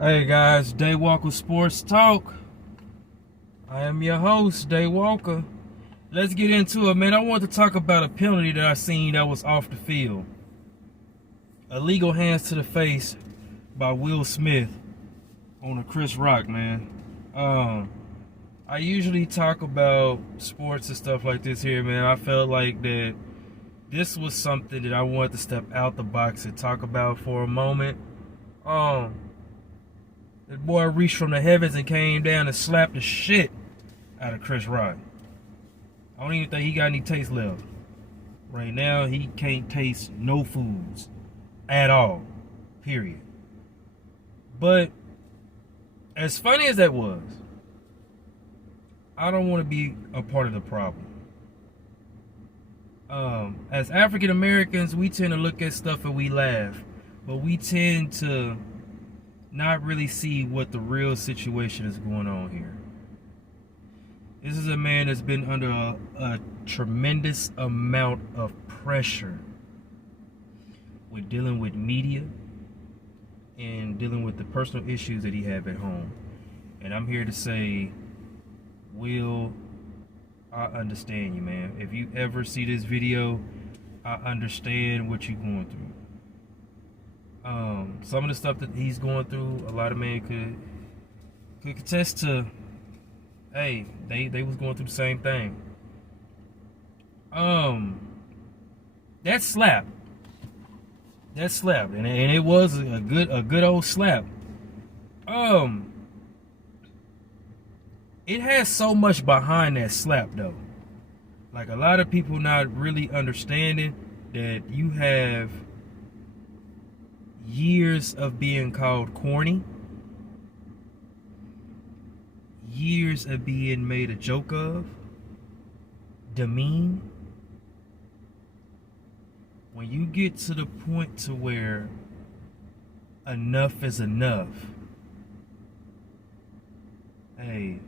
Hey guys, Day Walker Sports Talk. I am your host, Day Walker. Let's get into it, man. I want to talk about a penalty that I seen that was off the field. Illegal hands to the face by Will Smith on a Chris Rock, man. I usually talk about sports and stuff like this here, man. I felt like that this was something that I wanted to step out the box and talk about for a moment. That boy reached from the heavens and came down and slapped the shit out of Chris Rock. I don't even think he got any taste left. Right now, he can't taste no foods at all. Period. But as funny as that was, I don't want to be a part of the problem. As African Americans, we tend to look at stuff and we laugh, but we tend to not really see what the real situation is going on here. This is a man that's been under a tremendous amount of pressure with dealing with media and dealing with the personal issues that he have at home. And I'm here to say, Will, I understand you, man. If you ever see this video, I understand what you're going through. Some of the stuff that he's going through, a lot of men could contest to. Hey, they was going through the same thing. That slap, and it was a good old slap. It has so much behind that slap though. Like a lot of people not really understanding that you have years of being called corny, years of being made a joke of, demean. When you get to the point to where enough is enough, hey,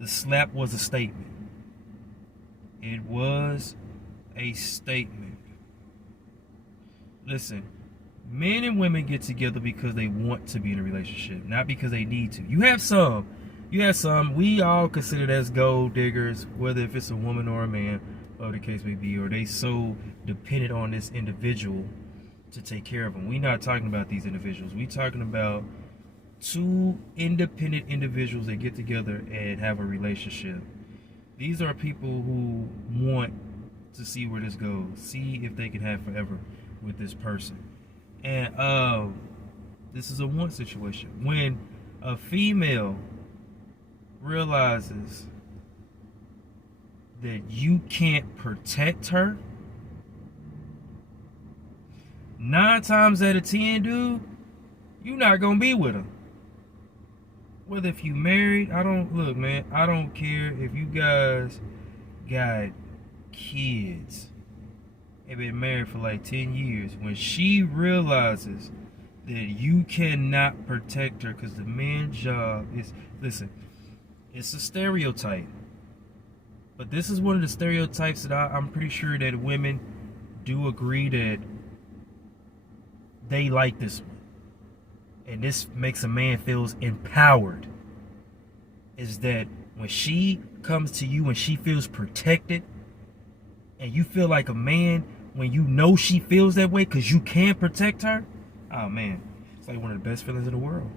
the slap was a statement. It was a statement. Listen, men and women get together because they want to be in a relationship, not because they need to. You have some. We all considered as gold diggers, whether if it's a woman or a man, or the case may be, or they so dependent on this individual to take care of them. We're not talking about these individuals. We're talking about two independent individuals that get together and have a relationship. These are people who want to see where this goes, see if they can have forever with this person. And this is a want situation. When a female realizes that you can't protect her, 9 times out of 10, dude, you're not gonna be with her. Whether if you married, I don't care if you guys got kids and been married for like 10 years. When she realizes that you cannot protect her, because the man's job is, listen, it's a stereotype, but this is one of the stereotypes that I'm pretty sure that women do agree that they like this one. And this makes a man feels empowered, is that when she comes to you and she feels protected, and you feel like a man when you know she feels that way because you can protect her, oh man, it's like one of the best feelings in the world.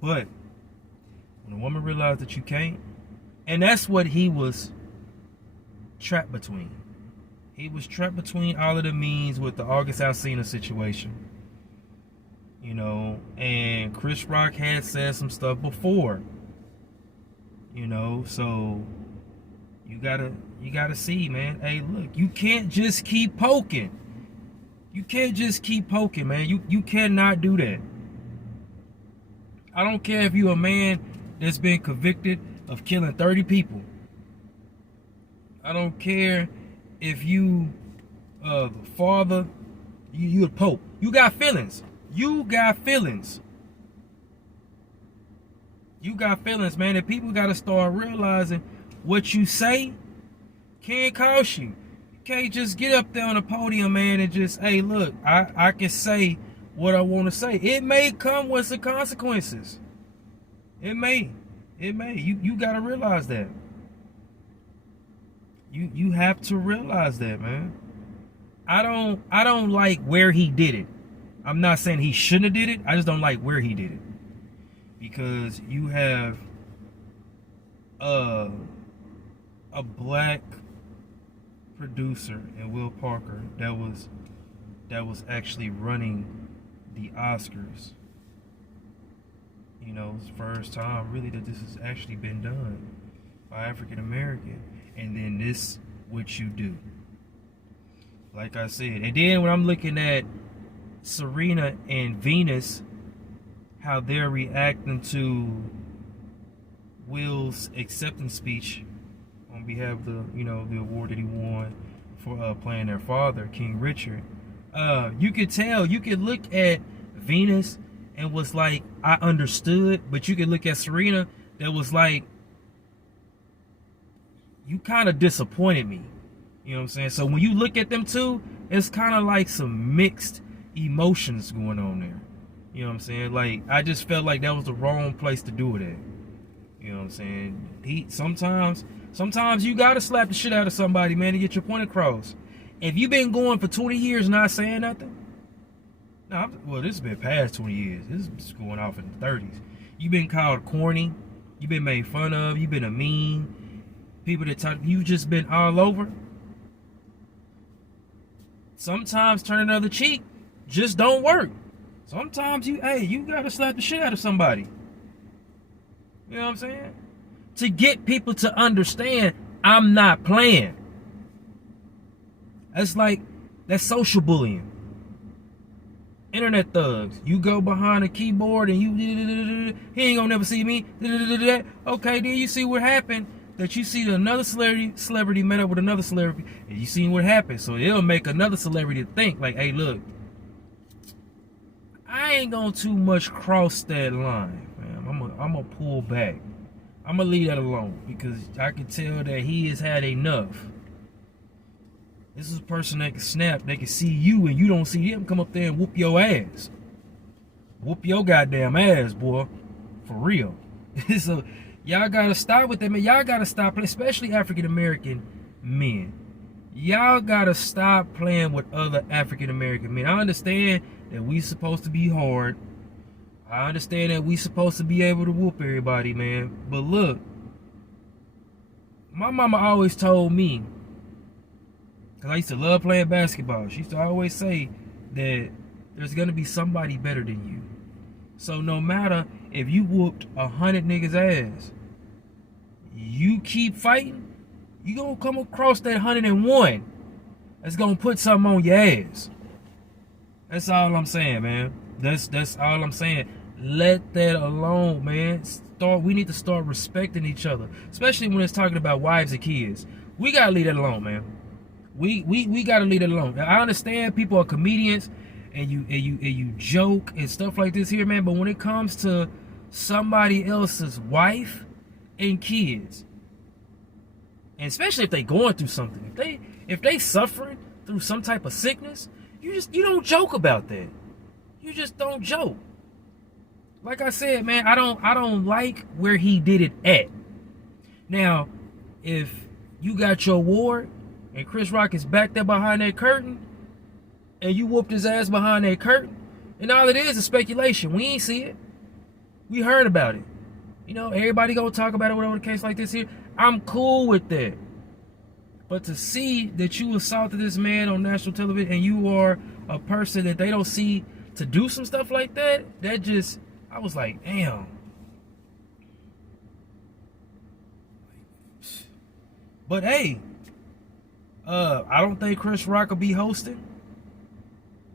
But when a woman realized that you can't, and that's what he was trapped between. He was trapped between all of the means with the August Alsina situation. You know, and Chris Rock had said some stuff before. You know, so you gotta see, man. Hey, look, you can't just keep poking. You can't just keep poking, man. You cannot do that. I don't care if you're a man that's been convicted of killing 30 people. I don't care if you the father, you a pope. You got feelings. You got feelings. You got feelings, man. And people got to start realizing what you say can cost you. You can't just get up there on the podium, man, and just, hey, look, I can say what I want to say. It may come with some consequences. It may. You gotta realize that. You have to realize that, man. I don't like where he did it. I'm not saying he shouldn't have did it. I just don't like where he did it. Because you have a black producer in Will Parker that was actually running the Oscars. You know, it's the first time really that this has actually been done by African American. And then this what you do. Like I said. And then when I'm looking at Serena and Venus, how they're reacting to Will's acceptance speech on behalf of the award that he won for playing their father, King Richard. You could tell, you could look at Venus and was like, I understood, but you could look at Serena that was like, you kind of disappointed me. You know what I'm saying? So when you look at them two, it's kind of like some mixed emotions going on there. You know what I'm saying? Like, I just felt like that was the wrong place to do it at. You know what I'm saying? Sometimes you gotta slap the shit out of somebody, man, to get your point across. If you've been going for 20 years not saying nothing, well, this has been past 20 years. This is going off in the 30s. You've been called corny. You've been made fun of. You've been a meme. People that talk, you've just been all over. Sometimes turn another cheek just don't work. Sometimes you gotta slap the shit out of somebody. You know what I'm saying? To get people to understand I'm not playing. That's social bullying. Internet thugs. You go behind a keyboard and he ain't gonna never see me. Okay, then you see what happened. That you see another celebrity met up with another celebrity, and you seen what happened. So it'll make another celebrity think like, hey, look, I ain't gonna too much cross that line, man. I'm gonna pull back. I'm gonna leave that alone because I can tell that he has had enough. This is a person that can snap. They can see you and you don't see him. Come up there and whoop your ass. Whoop your goddamn ass, boy. For real. So y'all gotta stop with that, man. Y'all gotta stop, especially African American men. Y'all gotta stop playing with other African American men. I understand that we supposed to be hard. I understand that we supposed to be able to whoop everybody, man. But look, my mama always told me, because I used to love playing basketball, she used to always say that there's gonna be somebody better than you. So no matter if you whooped 100 niggas ass, you keep fighting, you gonna come across that 101 that's gonna put something on your ass. That's all I'm saying, man. That's all I'm saying. Let that alone, man. We need to start respecting each other, especially when it's talking about wives and kids. We gotta leave that alone, man. We gotta leave it alone. Now, I understand people are comedians and you joke and stuff like this here, man. But when it comes to somebody else's wife and kids, and especially if they going through something, if they suffering through some type of sickness, you don't joke about that. You just don't joke. Like I said, man, I don't like where he did it at. Now, if you got your award and Chris Rock is back there behind that curtain and you whooped his ass behind that curtain, and all it is speculation. We ain't see it. We heard about it. You know, everybody gonna talk about it, whatever the case like this here. I'm cool with that. But to see that you assaulted this man on national television and you are a person that they don't see to do some stuff like that, I was like, damn. But hey, I don't think Chris Rock will be hosting.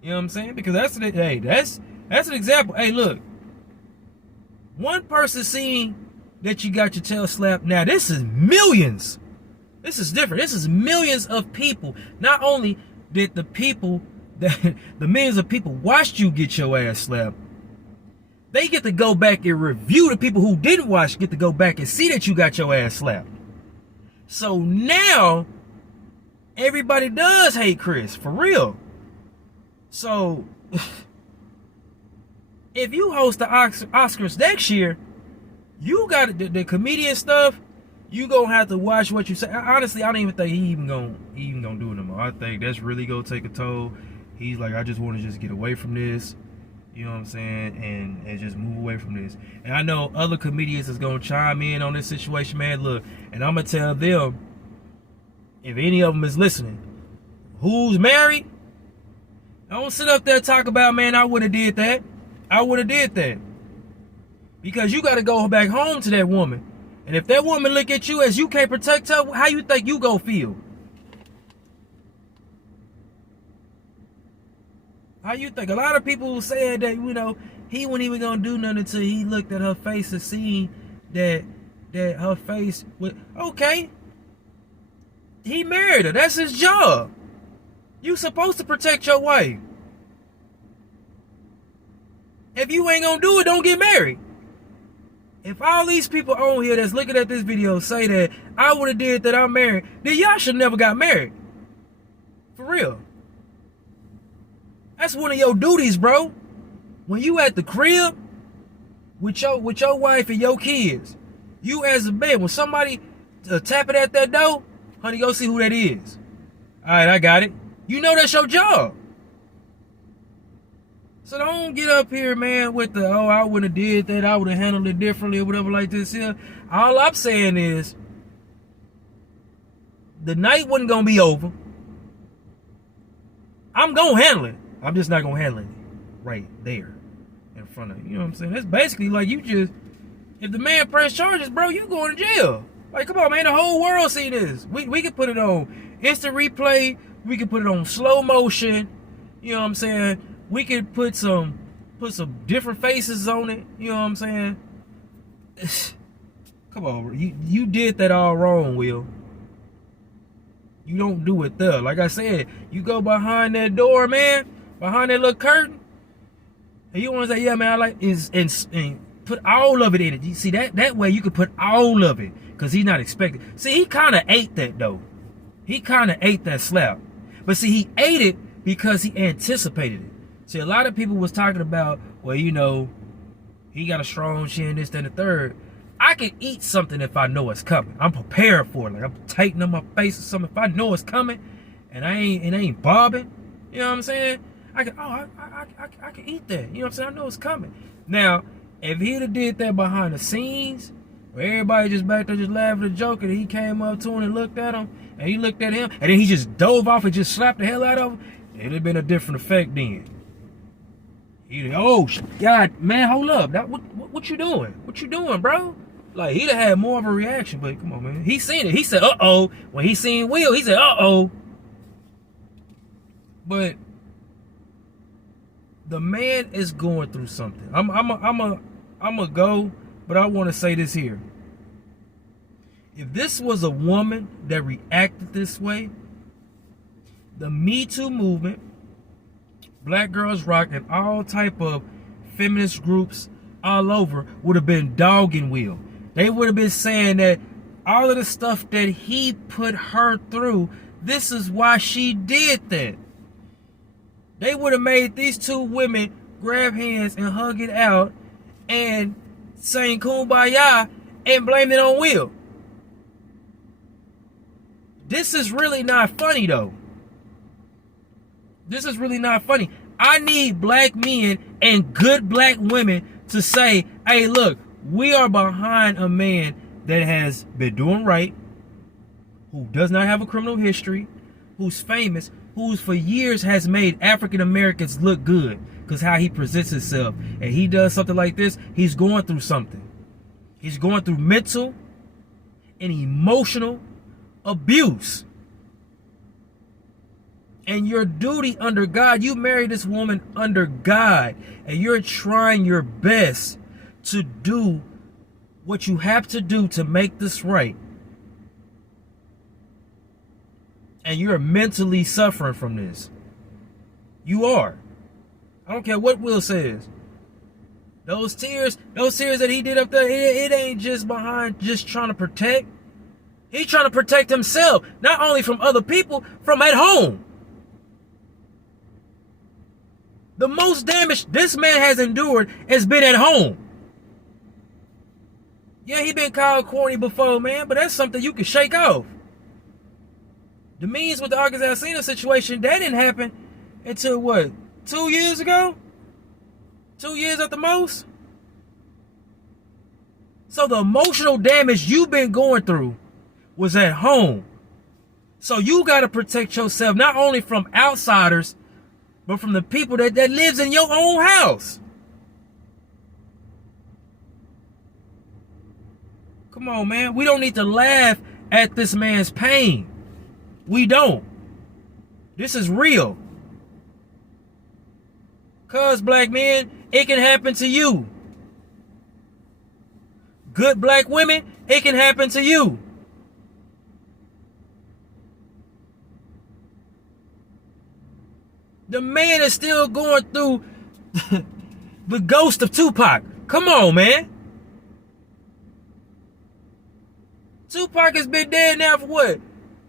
You know what I'm saying? Because that's an example. Hey, look. One person seeing that you got your tail slapped. Now, this is millions. This is different. This is millions of people. Not only did the millions of people watched you get your ass slapped, they get to go back and review the people who didn't watch, get to go back and see that you got your ass slapped. So now, everybody does hate Chris, for real. So, If you host the Oscars next year, you got the comedian stuff. You gonna have to watch what you say. Honestly, I don't even think he even gonna do it no more. I think that's really gonna take a toll. He's like, I just want to just get away from this. You know what I'm saying? And just move away from this. And I know other comedians is gonna chime in on this situation, man. Look, and I'm gonna tell them, if any of them is listening, who's married, don't sit up there and talk about, man, I would have did that. I would have did that. Because you got to go back home to that woman. And if that woman look at you as you can't protect her, how you think you go feel? How you think? A lot of people said that, you know, he wasn't even going to do nothing until he looked at her face and seen that her face was, okay. He married her. That's his job. You supposed to protect your wife. If you ain't going to do it, don't get married. If all these people on here that's looking at this video say that I would have did that, I'm married, then y'all should never got married. For real. That's one of your duties, bro. When you at the crib with your wife and your kids, you as a man, when somebody tapping at that door, honey, go see who that is. All right, I got it. You know that's your job. So don't get up here, man, with the, oh, I would have did that, I would have handled it differently or whatever like this here. All I'm saying is, the night wasn't going to be over. I'm going to handle it. I'm just not going to handle it right there in front of you. You know what I'm saying? That's basically like you just, if the man press charges, bro, you going to jail. Like, come on, man, the whole world see this. We can put it on instant replay. We can put it on slow motion. You know what I'm saying? We could put some different faces on it. You know what I'm saying? Come on, you did that all wrong, Will. You don't do it there. Like I said, you go behind that door, man, behind that little curtain, and you want to say, yeah, man, I like is and put all of it in it. You see that way you could put all of it, because he's not expecting. See, he kind of ate that though. He kind of ate that slap, but see, he ate it because he anticipated it. See, a lot of people was talking about, well, you know, he got a strong chin, this, that, and the third. I can eat something if I know it's coming. I'm prepared for it. Like, I'm tightening my face or something. If I know it's coming and I ain't bobbing, you know what I'm saying? I can eat that. You know what I'm saying? I know it's coming. Now, if he'd have did that behind the scenes, where everybody just back there just laughing and joking, and he came up to him and looked at him, and he looked at him, and then he just dove off and just slapped the hell out of him, it'd have been a different effect then. Oh, God, man, hold up. What you doing? What you doing, bro? Like, he'd have had more of a reaction, but come on, man. He seen it. He said, uh-oh. When he seen Will, he said, uh-oh. But the man is going through something. I'm a go, but I want to say this here. If this was a woman that reacted this way, the Me Too movement, Black Girls Rock, and all type of feminist groups all over would have been dogging Will. They would have been saying that all of the stuff that he put her through, this is why she did that. They would have made these two women grab hands and hug it out and sing Kumbaya and blame it on Will. This is really not funny, though. This is really not funny. I need black men and good black women to say, hey, look, we are behind a man that has been doing right, who does not have a criminal history, who's famous, who's for years has made African Americans look good because how he presents himself. And he does something like this, he's going through something. He's going through mental and emotional abuse. And your duty under God, you married this woman under God, and you're trying your best to do what you have to do to make this right. And you're mentally suffering from this. You are. I don't care what Will says. Those tears that he did up there, it ain't just behind just trying to protect. He's trying to protect himself, not only from other people, from at home. The most damage this man has endured has been at home. Yeah, he been called corny before, man, but that's something you can shake off. The means with the August Alsina situation, that didn't happen until what, 2 years ago? 2 years at the most? So the emotional damage you've been going through was at home. So you got to protect yourself not only from outsiders, but from the people that lives in your own house. Come on, man. We don't need to laugh at this man's pain. We don't. This is real. Cause black men, it can happen to you. Good black women, it can happen to you. The man is still going through the ghost of Tupac. Come on, man. Tupac has been dead now for what?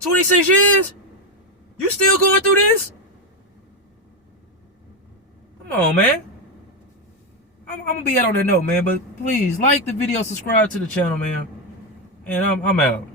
26 years? You still going through this? Come on, man. I'm gonna be out on that note, man. But please like the video, subscribe to the channel, man. And I'm out.